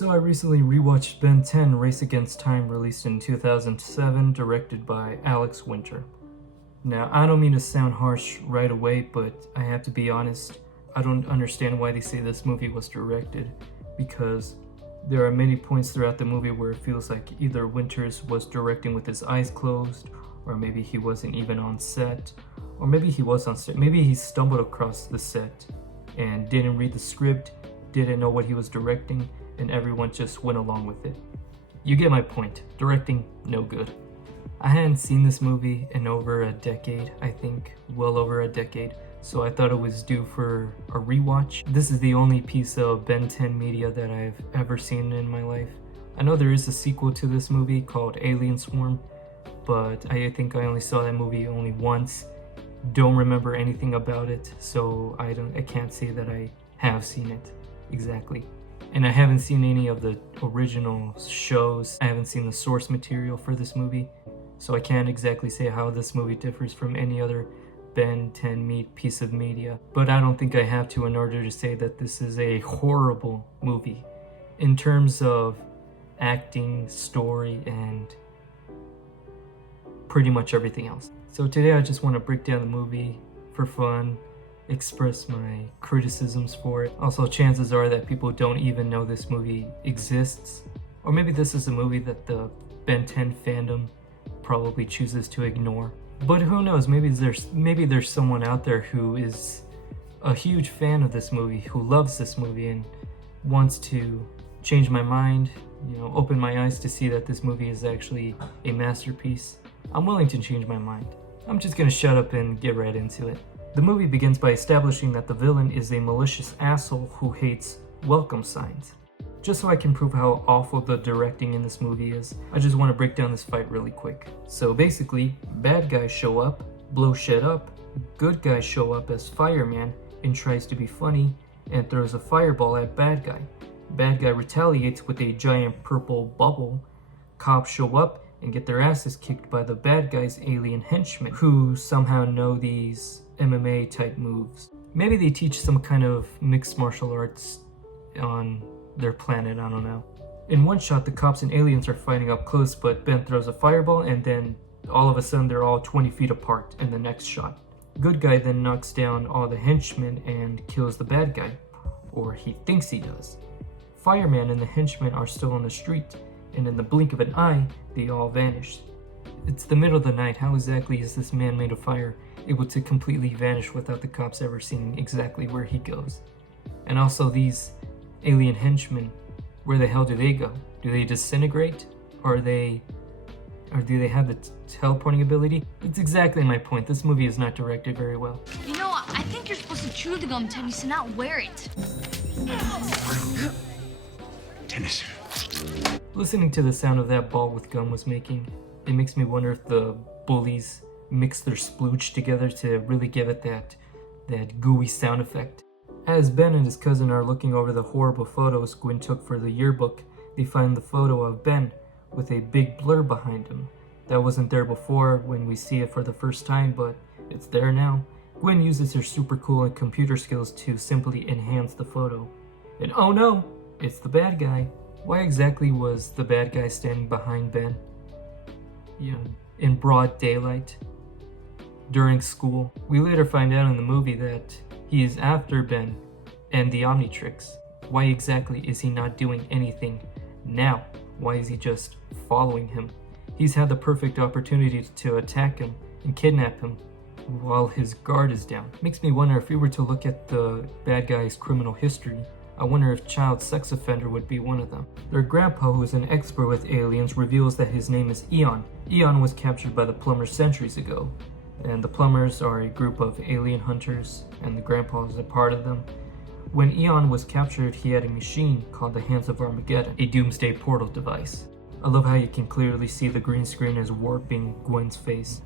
So I recently rewatched Ben 10 Race Against Time, released in 2007, directed by Alex Winter. Now, I don't mean to sound harsh right away, but I have to be honest, I don't understand why they say this movie was directed, because there are many points throughout the movie where it feels like either Winters was directing with his eyes closed, or maybe he wasn't even on set, or maybe he was on set. Maybe he stumbled across the set and didn't read the script, didn't know what he was directing, and everyone just went along with it. You get my point. Directing, no good. I hadn't seen this movie in over a decade, I think, well over a decade, so I thought it was due for a rewatch. This is the only piece of Ben 10 media that I've ever seen in my life. I know there is a sequel to this movie called Alien Swarm, but I think I only saw that movie only once. Don't remember anything about it, so I can't say that I have seen it exactly. And I haven't seen any of the original shows. I haven't seen the source material for this movie, so I can't exactly say how this movie differs from any other Ben 10 piece of media. But I don't think I have to in order to say that this is a horrible movie in terms of acting, story, and pretty much everything else. So today I just want to break down the movie for fun, express my criticisms for it. Also, chances are that people don't even know this movie exists, or maybe this is a movie that the Ben 10 fandom probably chooses to ignore. But who knows, maybe there's someone out there who is a huge fan of this movie, who loves this movie and wants to change my mind, open my eyes to see that this movie is actually a masterpiece. I'm willing to change my mind. I'm just gonna shut up and get right into it. The movie begins by establishing that the villain is a malicious asshole who hates welcome signs. Just so I can prove how awful the directing in this movie is, I just want to break down this fight really quick. So basically, bad guys show up, blow shit up, good guys show up as fireman and tries to be funny and throws a fireball at bad guy. Bad guy retaliates with a giant purple bubble. Cops show up and get their asses kicked by the bad guy's alien henchmen, who somehow know these MMA type moves. Maybe they teach some kind of mixed martial arts on their planet, I don't know. In one shot, the cops and aliens are fighting up close, but Ben throws a fireball and then all of a sudden they're all 20 feet apart in the next shot. Good guy then knocks down all the henchmen and kills the bad guy, or he thinks he does. Fireman and the henchmen are still on the street, and in the blink of an eye, they all vanish. It's the middle of the night. How exactly is this man made of fire able to completely vanish without the cops ever seeing exactly where he goes? And also, these alien henchmen, where the hell do they go? Do they disintegrate? Or do they have the teleporting ability? It's exactly my point. This movie is not directed very well. I think you're supposed to chew the gum, Tennis, and not wear it. Tennis. Listening to the sound of that ball with gum was making, it makes me wonder if the bullies mixed their splooge together to really give it that gooey sound effect. As Ben and his cousin are looking over the horrible photos Gwen took for the yearbook, they find the photo of Ben with a big blur behind him. That wasn't there before when we see it for the first time, but it's there now. Gwen uses her super cool computer skills to simply enhance the photo. And oh no, it's the bad guy. Why exactly was the bad guy standing behind Ben? In broad daylight, during school. We later find out in the movie that he is after Ben and the Omnitrix. Why exactly is he not doing anything now? Why is he just following him? He's had the perfect opportunity to attack him and kidnap him while his guard is down. Makes me wonder, if we were to look at the bad guy's criminal history, I wonder if child sex offender would be one of them. Their grandpa, who is an expert with aliens, reveals that his name is Eon. Eon was captured by the Plumbers centuries ago, and the Plumbers are a group of alien hunters, and the grandpa is a part of them. When Eon was captured, he had a machine called the Hands of Armageddon, a doomsday portal device. I love how you can clearly see the green screen is warping Gwen's face.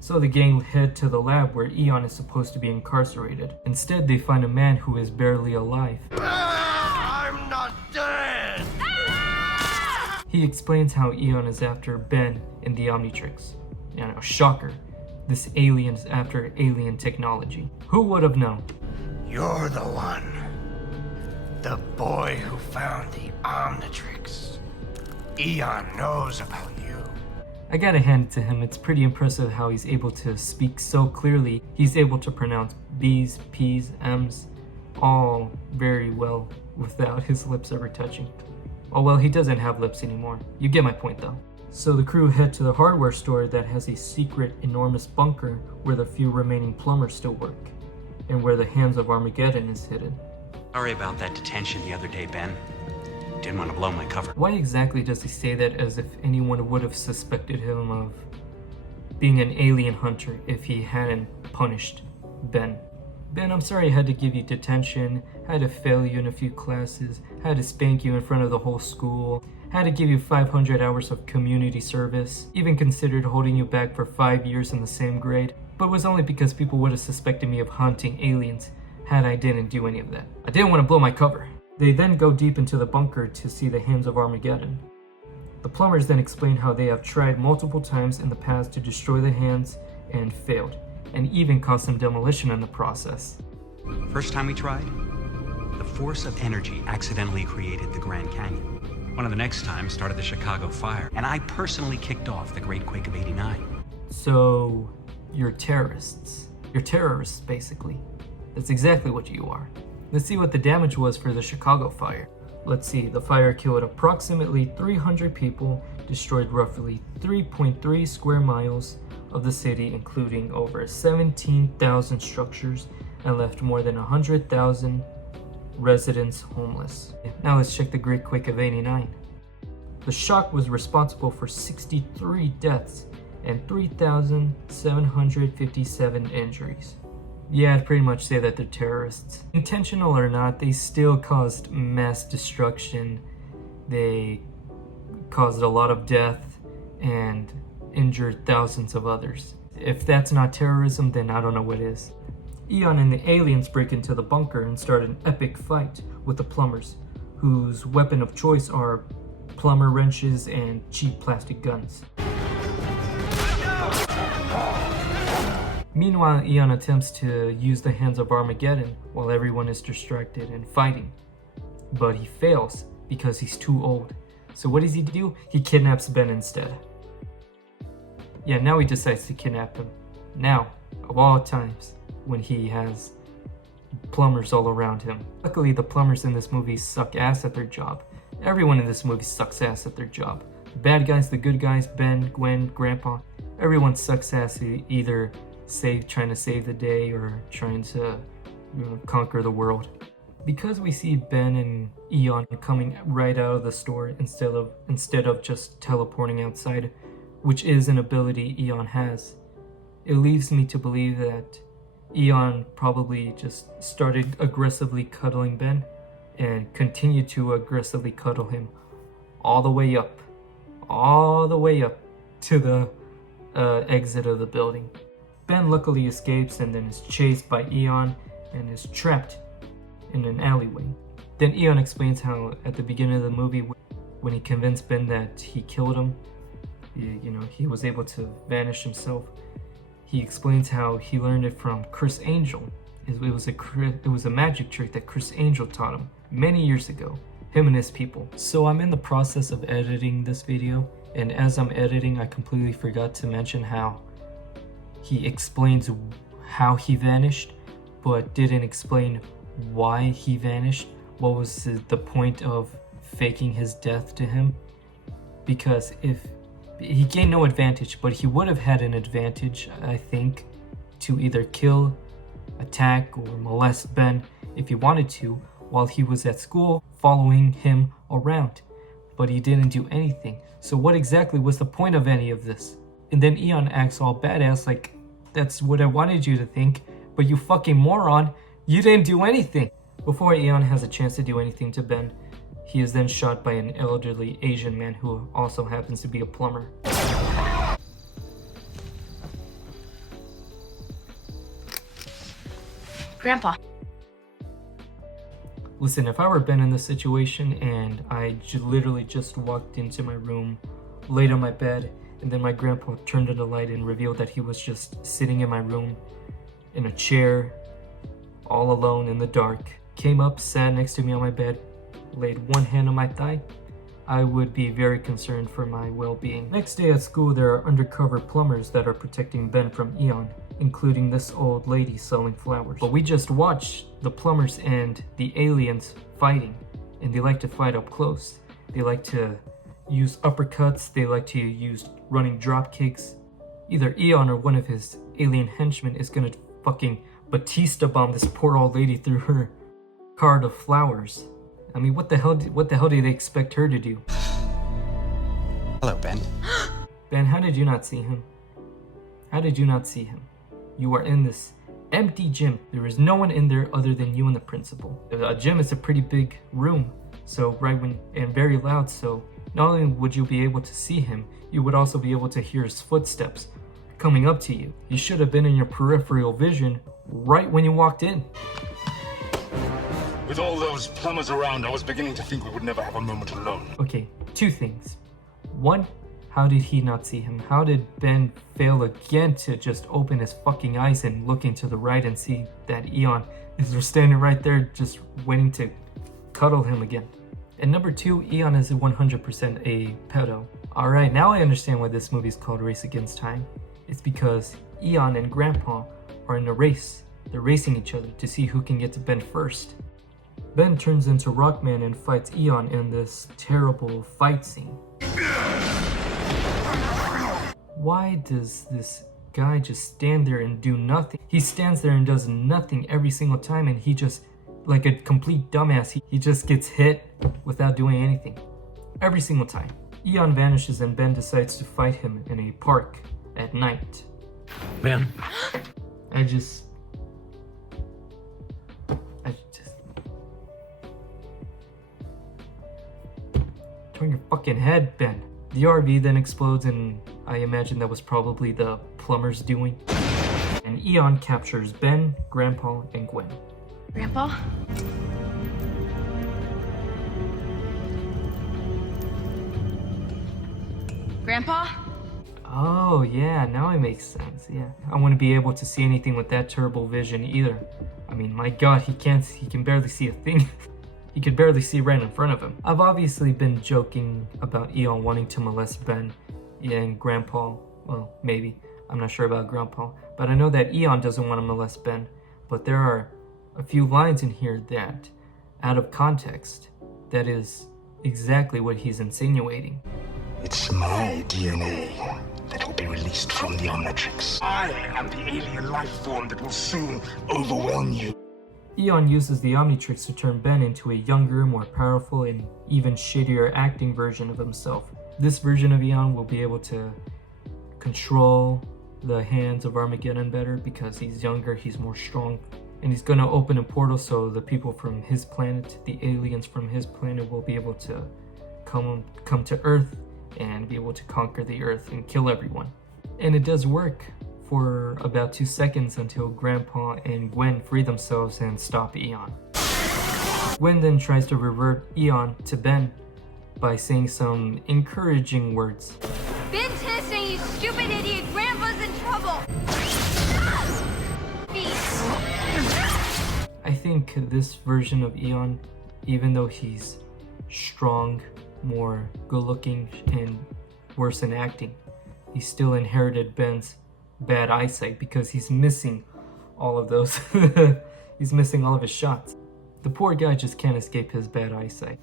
So the gang head to the lab where Eon is supposed to be incarcerated. Instead, they find a man who is barely alive. I'm not dead! He explains how Eon is after Ben and the Omnitrix. Shocker. This alien is after alien technology. Who would have known? You're the one. The boy who found the Omnitrix. Eon knows about you. I gotta hand it to him, it's pretty impressive how he's able to speak so clearly. He's able to pronounce B's, P's, M's, all very well without his lips ever touching. Oh well, he doesn't have lips anymore. You get my point though. So the crew head to the hardware store that has a secret enormous bunker where the few remaining plumbers still work, and where the Hands of Armageddon is hidden. Sorry about that detention the other day, Ben. Didn't want to blow my cover. Why exactly does he say that as if anyone would have suspected him of being an alien hunter if he hadn't punished Ben? Ben, I'm sorry I had to give you detention, had to fail you in a few classes, had to spank you in front of the whole school, had to give you 500 hours of community service, even considered holding you back for 5 years in the same grade, but it was only because people would have suspected me of hunting aliens had I didn't do any of that. I didn't want to blow my cover. They then go deep into the bunker to see the Hands of Armageddon. The plumbers then explain how they have tried multiple times in the past to destroy the Hands and failed, and even caused some demolition in the process. First time we tried, the force of energy accidentally created the Grand Canyon. One of the next times started the Chicago fire, and I personally kicked off the Great Quake of '89. So, you're terrorists. You're terrorists, basically. That's exactly what you are. Let's see what the damage was for the Chicago fire. Let's see, the fire killed approximately 300 people, destroyed roughly 3.3 square miles of the city, including over 17,000 structures, and left more than 100,000 residents homeless. Now let's check the Great Quake of '89. The shock was responsible for 63 deaths and 3,757 injuries. Yeah, I'd pretty much say that they're terrorists. Intentional or not, they still caused mass destruction. They caused a lot of death and injured thousands of others. If that's not terrorism, then I don't know what is. Eon and the aliens break into the bunker and start an epic fight with the plumbers, whose weapon of choice are plumber wrenches and cheap plastic guns. Meanwhile, Eon attempts to use the Hands of Armageddon while everyone is distracted and fighting. But he fails because he's too old. So what does he do? He kidnaps Ben instead. Yeah, now he decides to kidnap him. Now, of all times, when he has plumbers all around him. Luckily, the plumbers in this movie suck ass at their job. Everyone in this movie sucks ass at their job. The bad guys, the good guys, Ben, Gwen, Grandpa, everyone sucks ass either trying to save the day or trying to conquer the world. Because we see Ben and Eon coming right out of the store instead of just teleporting outside, which is an ability Eon has, it leaves me to believe that Eon probably just started aggressively cuddling Ben and continued to aggressively cuddle him all the way up to the exit of the building. Ben luckily escapes and then is chased by Eon and is trapped in an alleyway. Then Eon explains how at the beginning of the movie, when he convinced Ben that he killed him, he was able to vanish himself. He explains how he learned it from Chris Angel. It was a magic trick that Chris Angel taught him many years ago, him and his people. So I'm in the process of editing this video, and as I'm editing, I completely forgot to mention how he explains how he vanished, but didn't explain why he vanished. What was the point of faking his death to him? Because if he gained no advantage, but he would have had an advantage, I think, to either kill, attack, or molest Ben if he wanted to while he was at school following him around. But he didn't do anything. So what exactly was the point of any of this? And then Eon acts all badass like, that's what I wanted you to think, but you fucking moron, you didn't do anything. Before Eon has a chance to do anything to Ben, he is then shot by an elderly Asian man who also happens to be a plumber. Grandpa. Listen, if I were Ben in this situation and I literally just walked into my room, laid on my bed, and then my grandpa turned on the light and revealed that he was just sitting in my room in a chair, all alone in the dark, came up, sat next to me on my bed, laid one hand on my thigh, I would be very concerned for my well-being. Next day at school, there are undercover plumbers that are protecting Ben from Eon, including this old lady selling flowers. But we just watched the plumbers and the aliens fighting, and they like to fight up close. They like to use uppercuts, they like to use running drop kicks. Either Eon or one of his alien henchmen is gonna fucking Batista bomb this poor old lady through her cart of flowers. I mean, what the hell do they expect her to do? Hello, Ben. Ben, how did you not see him? How did you not see him? You are in this empty gym. There is no one in there other than you and the principal. A gym is a pretty big room, and very loud, so not only would you be able to see him, you would also be able to hear his footsteps coming up to you. You should have been in your peripheral vision right when you walked in. With all those plumbers around, I was beginning to think we would never have a moment alone. Okay, two things. One, how did he not see him? How did Ben fail again to just open his fucking eyes and look into the right and see that Eon is standing right there just waiting to cuddle him again? And number two, Eon is 100% a pedo. Alright, now I understand why this movie is called Race Against Time. It's because Eon and Grandpa are in a race. They're racing each other to see who can get to Ben first. Ben turns into Rockman and fights Eon in this terrible fight scene. Why does this guy just stand there and do nothing? He stands there and does nothing every single time, and he just, like a complete dumbass, he just gets hit without doing anything. Every single time. Eon vanishes and Ben decides to fight him in a park at night. Ben. I just... Turn your fucking head, Ben. The RV then explodes, and I imagine that was probably the plumber's doing. And Eon captures Ben, Grandpa, and Gwen. Grandpa? Grandpa? Oh yeah, now it makes sense, yeah. I wouldn't be able to see anything with that terrible vision either. I mean, my god, he can barely see a thing. He could barely see right in front of him. I've obviously been joking about Eon wanting to molest Ben and Grandpa. Well, maybe. I'm not sure about Grandpa. But I know that Eon doesn't want to molest Ben. But there are a few lines in here that, out of context, that is exactly what he's insinuating. It's my DNA that will be released from the Omnitrix. I am the alien life form that will soon overwhelm you. Eon uses the Omnitrix to turn Ben into a younger, more powerful, and even shittier acting version of himself. This version of Eon will be able to control the hands of Armageddon better because he's younger, he's more strong, and he's gonna open a portal so the people from his planet, the aliens from his planet, will be able to come to Earth and be able to conquer the Earth and kill everyone. And it does work for about 2 seconds until Grandpa and Gwen free themselves and stop Eon. Gwen then tries to revert Eon to Ben by saying some encouraging words. Ben's hissing, you stupid idiot! Grandpa's in trouble! Peace. I think this version of Eon, even though he's strong, more good-looking, and worse in acting, he still inherited Ben's bad eyesight because he's missing all of those. He's missing all of his shots. The poor guy just can't escape his bad eyesight.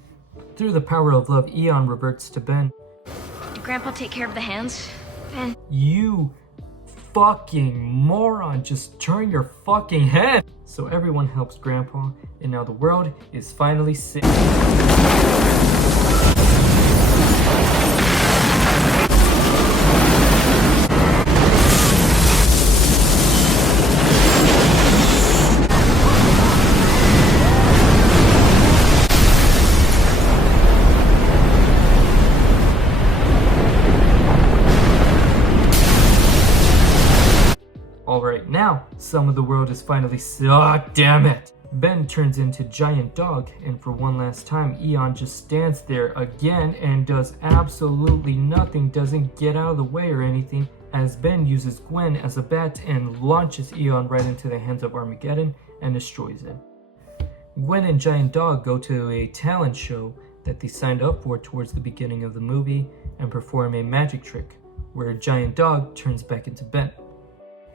Through the power of love, Eon reverts to Ben. Did Grandpa take care of the hands? Ben? You fucking moron, just turn your fucking head! So everyone helps Grandpa, and now the world is finally safe. Alright, now some of the world is finally damn it! Ben turns into Giant Dog, and for one last time, Eon just stands there again and does absolutely nothing, doesn't get out of the way or anything, as Ben uses Gwen as a bat and launches Eon right into the hands of Armageddon and destroys it. Gwen and Giant Dog go to a talent show that they signed up for towards the beginning of the movie and perform a magic trick where Giant Dog turns back into Ben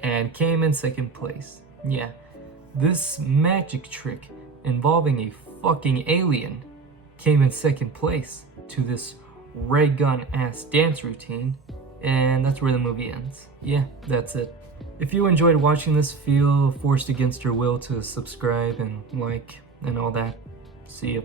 and came in second place. Yeah, this magic trick involving a fucking alien came in second place to this ray gun ass dance routine, and that's where the movie ends. Yeah, that's it. If you enjoyed watching this, feel forced against your will to subscribe and like and all that. See ya.